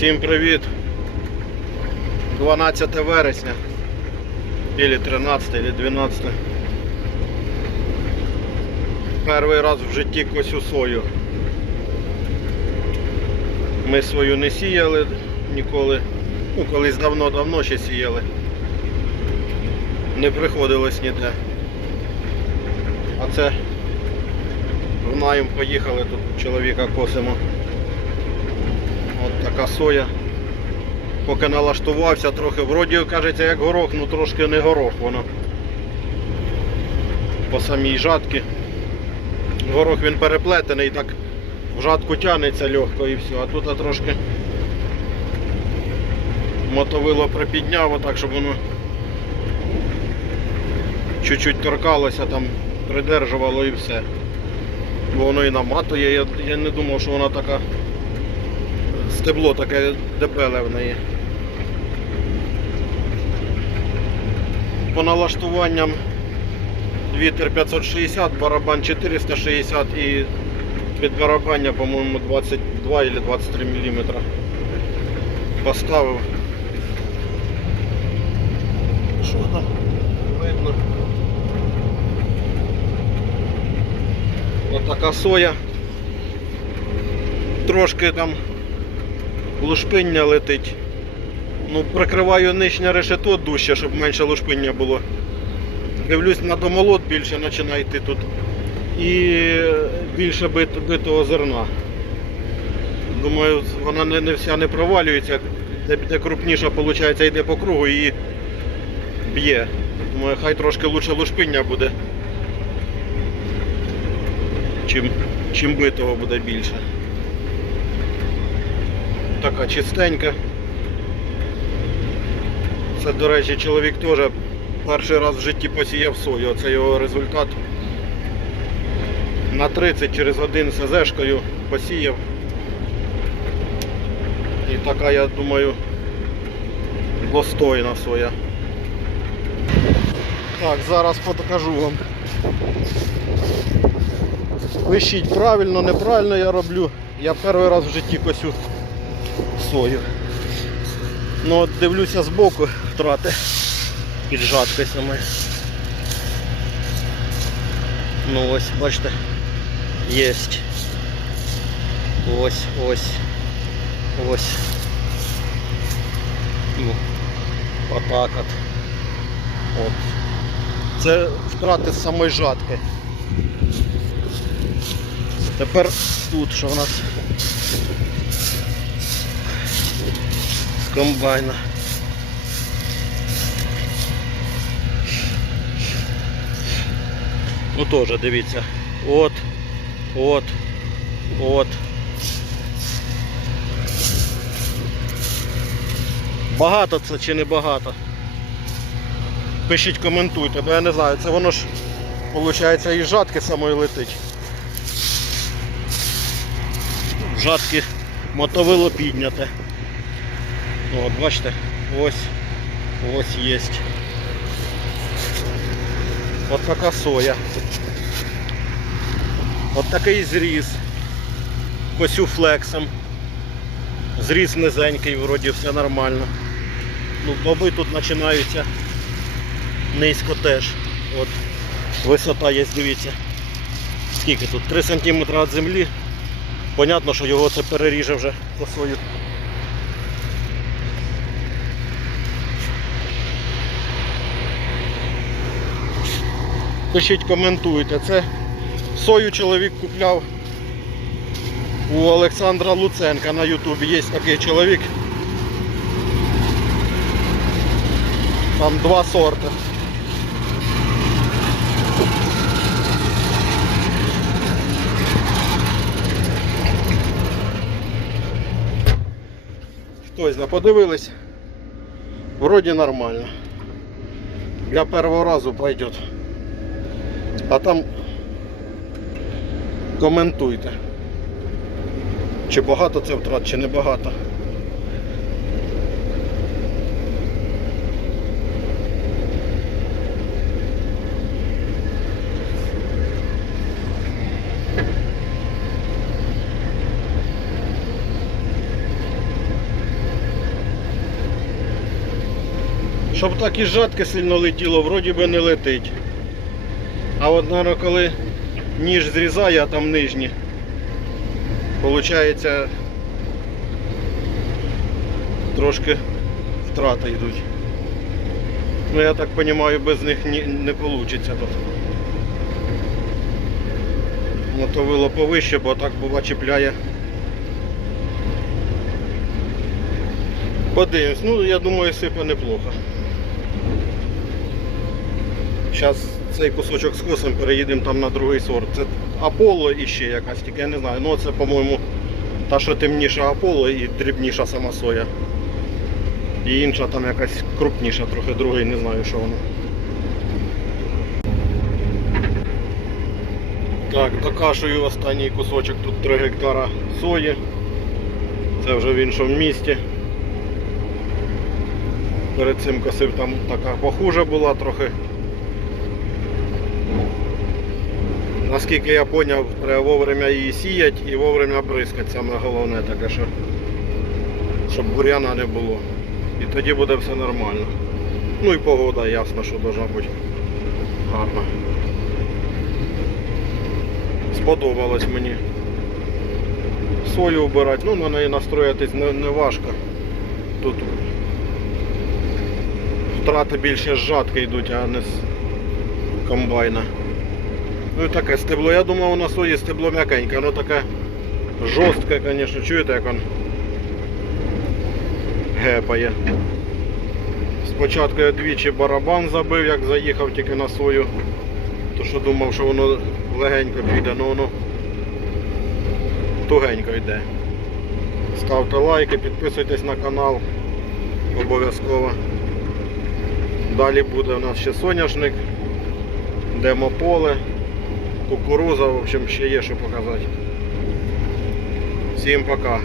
Всім привіт! 12 вересня. Или 13, или 12. Перший раз в житті косю сою. Ми свою не сіяли ніколи. Ну, колись давно-давно ще сіяли. Не приходилось ніде. А це в найм поїхали, тут чоловіка косимо. От така соя. Поки налаштувався трохи, вроді кажеться як горох, ну трошки не горох воно. По самій жатки. Горох він переплетений, так в жатку тянеться легко і все. А тут трошки мотовило припідняв, отак, щоб воно чуть-чуть торкалося, там придержувало і все. Бо воно і наматує, я, я не думав, що вона така стебло таке дебеле в неї. По налаштуванням вітер 560, барабан 460 і під барабання, по-моєму, 22 или 23 мм. Поставив. Що там? Видно. Ось така соя. Трошки там лушпиння летить. Ну, прикриваю нижнє решето дужче, щоб менше лушпиння було. Дивлюсь на домолот більше починає йти тут. І більше бит, битого зерна. Думаю, вона не, не вся не провалюється, де, де крупніша виходить, йде по кругу і б'є. Думаю, хай трошки лучше лушпиння буде, чим, чим битого буде більше. Така чистенька. Це, до речі, чоловік теж перший раз в житті посіяв сою. Це його результат. На 30 через один СЗшкою посіяв. І така, я думаю, достойна соя. Так, зараз покажу вам. Пишіть правильно, неправильно я роблю. Я перший раз в житті косю сою. Ну от дивлюся збоку втрати під жатками. Ну ось, бачите, єсть. Ось, ось, ось. Ну, отак от. От. Це втрати самої жатки. Тепер тут що в нас? Комбайна. Ну теж дивіться. От, от, от. Багато це чи не багато? Пишіть, коментуйте, бо я не знаю, це воно ж виходить із жатки самої летить. Жатки мотовило підняте. От, бачите, ось, ось є. От така соя. От такий зріз. Косю флексом. Зріз низенький, вроді все нормально. Ну, боби тут починаються низько теж. От висота є, дивіться. Скільки тут? 3 см від землі. Понятно, що його це переріже вже косою. Пишіть, коментуйте. Це сою чоловік купляв у Олександра Луценка на Ютубі. Є такий чоловік. Там два сорти. Хтось подивились. Вроді нормально. Для першого разу пойдет. А там коментуйте, чи багато це втрат, чи не багато. Щоб так і жатки сильно летіло, вроді би не летить. А от, наверное, коли ніж зрізає, а там нижні, виходить трошки втрати йдуть. Ну я так розумію, без них ні, не вийде тут. Мотовило повище, бо так бува чіпляє. Подивимось, ну я думаю, сипе неплохо. Зараз цей кусочок скосимо, переїдемо там на другий сорт. Це Аполло і ще якась, тільки я не знаю. Ну це, по-моєму, та, що темніша Аполло і дрібніша сама соя. І інша там якась крупніша, трохи другий, не знаю, що воно. Так, докашую останній кусочок, тут 3 гектара сої. Це вже в іншому місті. Перед цим косив там така похуже була трохи. Наскільки я зрозумів, треба вовремя її сіяти і вовремя бризкати. Саме головне таке, що щоб бур'яна не було. І тоді буде все нормально. Ну і погода ясно, що должна бути гарна. Сподобалось мені. Сою вбирати, ну на неї настроїтись не, не важко. Тут втрати більше з жатки йдуть, а не з комбайна. Ну і таке стебло. Я думав, на сої стебло м'якеньке, воно таке жорстке, звісно, чуєте, як він гепає. Спочатку я двічі барабан забив, як заїхав тільки на сою. То що думав, що воно легенько піде, але воно тугенько йде. Ставте лайки, підписуйтесь на канал обов'язково. Далі буде у нас ще соняшник, демополе, кукуруза, в общем, ще є що показати. Всім пока.